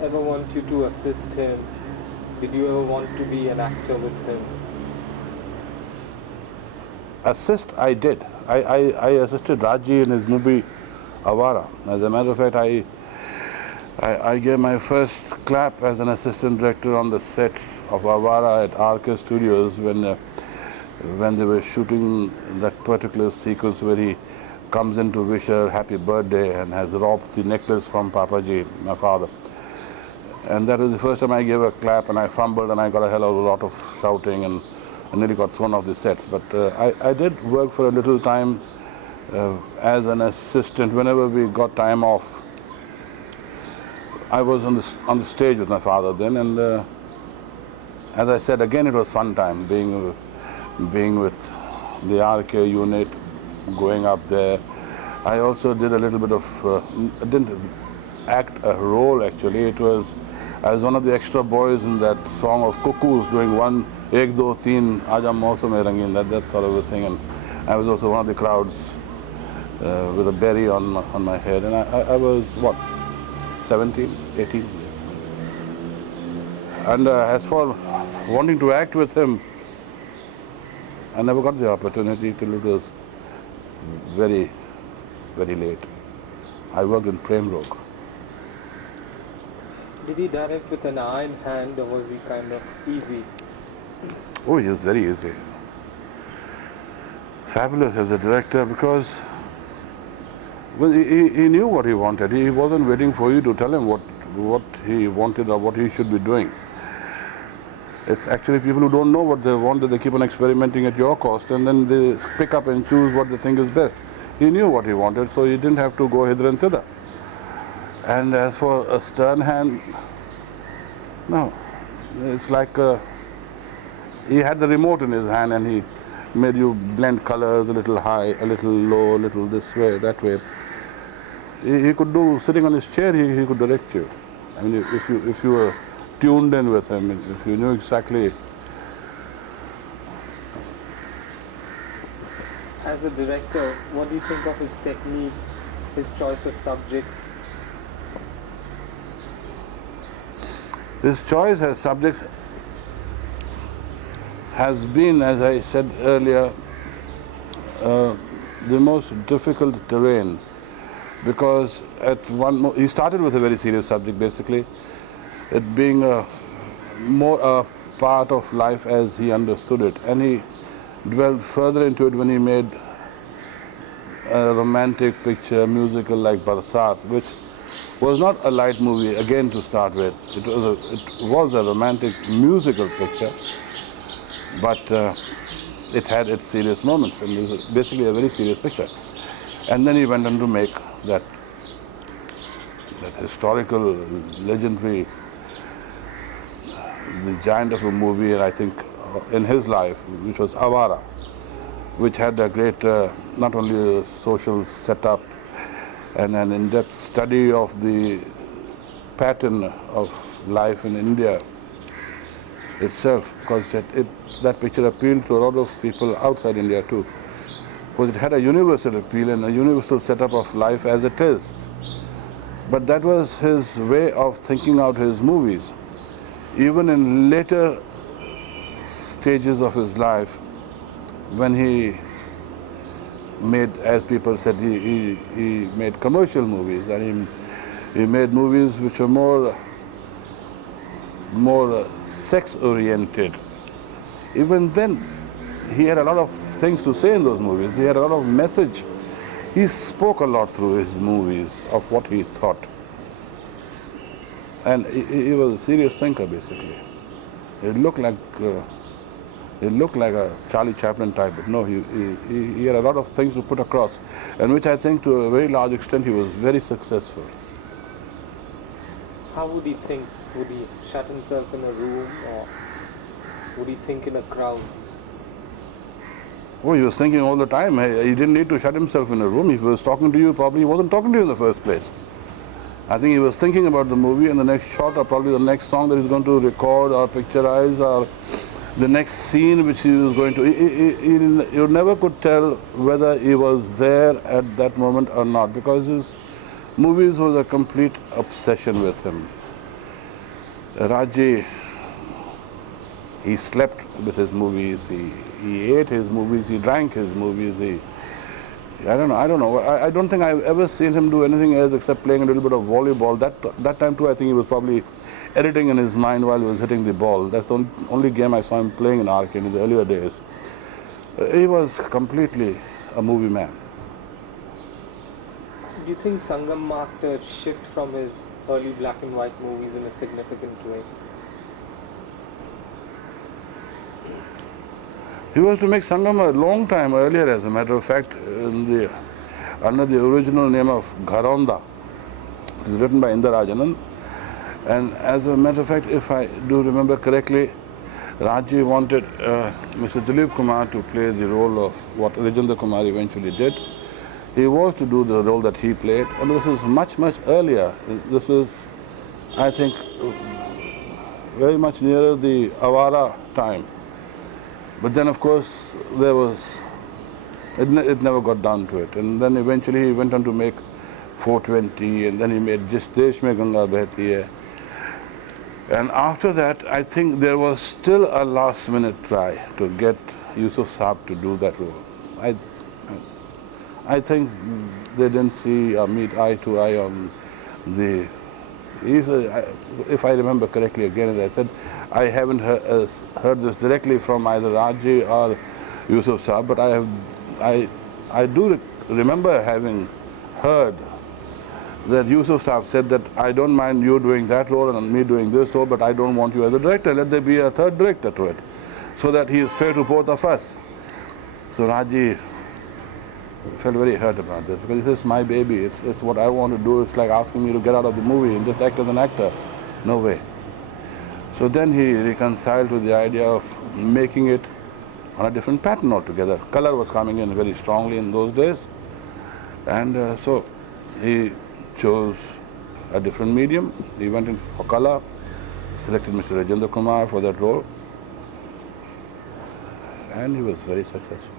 ever want you to assist him? Did you ever want to be an actor with him? Assist, I did. I assisted Raji in his movie Avara. As a matter of fact, I gave my first clap as an assistant director on the sets of Avara at RK Studios when they were shooting that particular sequence where he comes in to wish her happy birthday and has robbed the necklace from Papaji, my father. And that was the first time I gave a clap, and I fumbled and I got a hell of a lot of shouting and I nearly got thrown off the sets. But I did work for a little time as an assistant whenever we got time off. I was on the stage with my father then, and as I said, again, it was fun time being with the RK unit, going up there. I also did a little bit of, I didn't act a role actually. I was one of the extra boys in that song of Cuckoos doing one, Ek, Do, Teen, Aaja Mausam Mein Rangeen, that sort of a thing. And I was also one of the crowds with a berry on my head. And I was, what, 17, 18 years. And as for wanting to act with him, I never got the opportunity till it was very, very late. I worked in Prem Rog. Did he direct with an iron hand, or was he kind of easy? Oh, he was very easy. Fabulous as a director because well, he knew what he wanted. He wasn't waiting for you to tell him what he wanted or what he should be doing. It's actually people who don't know what they want that they keep on experimenting at your cost, and then they pick up and choose what they think is best. He knew what he wanted, so he didn't have to go hither and thither. And as for a stern hand, no. It's like he had the remote in his hand and he made you blend colors a little high, a little low, a little this way, that way. He could do, sitting on his chair, he could direct you. I mean, if you were tuned in with him, if you knew exactly. As a director, what do you think of his technique, his choice of subjects? His choice as subjects has been, as I said earlier, the most difficult terrain because he started with a very serious subject basically, it being more a part of life as he understood it, and he dwelled further into it when he made a romantic picture, musical like Barsat, which was not a light movie again to start with. It was a romantic musical picture, but it had its serious moments, and it was basically a very serious picture. And then he went on to make that historical, legendary, the giant of a movie, and I think in his life, which was Avara, which had a great, not only a social setup and an in-depth study of the pattern of life in India itself, because that picture appealed to a lot of people outside India too, because it had a universal appeal and a universal setup of life as it is. But that was his way of thinking out his movies. Even in later stages of his life, when he made, as people said, he made commercial movies, and he made movies which were more sex-oriented. Even then, he had a lot of things to say in those movies. He had a lot of message. He spoke a lot through his movies of what he thought. And he was a serious thinker, basically. It looked like a Charlie Chaplin type, but no, he had a lot of things to put across, and which I think to a very large extent he was very successful. How would he think? Would he shut himself in a room, or would he think in a crowd? Oh, he was thinking all the time. He didn't need to shut himself in a room. If he was talking to you, probably he wasn't talking to you in the first place. I think he was thinking about the movie and the next shot, or probably the next song that he's going to record or picturize, or the next scene which he was going to. You never could tell whether he was there at that moment or not, because his movies was a complete obsession with him. Raji, he slept with his movies, he ate his movies, he drank his movies, I don't know. I don't think I've ever seen him do anything else except playing a little bit of volleyball. That time too, I think he was probably editing in his mind while he was hitting the ball. That's the only game I saw him playing in Arcade in the earlier days. He was completely a movie man. Do you think Sangam marked a shift from his early black and white movies in a significant way? He was to make Sangam a long time earlier, as a matter of fact, under the original name of Gharonda. It was written by Indira Rajanand. And as a matter of fact, if I do remember correctly, Raji wanted Mr. Dilip Kumar to play the role of what Rajendra Kumar eventually did. He was to do the role that he played, and this was much, much earlier. This was, I think, very much nearer the Avara time. But then, of course, it never got down to it. And then eventually he went on to make 420, and then he made Jis Desh Mein Ganga Behti Hai. And after that, I think there was still a last-minute try to get Yusuf Saab to do that role. I think they didn't see or meet eye to eye on the... if I remember correctly, again, as I said, I haven't heard this directly from either Raji or Yusuf Saab, but I do remember having heard that Yusuf Saab said that I don't mind you doing that role and me doing this role, but I don't want you as a director. Let there be a third director to it, so that he is fair to both of us. So Raji felt very hurt about this, because this is my baby. It's what I want to do. It's like asking me to get out of the movie and just act as an actor. No way. So then he reconciled with the idea of making it on a different pattern altogether. Color was coming in very strongly in those days, and so he chose a different medium. He went in for color, selected Mr. Rajendra Kumar for that role, and he was very successful.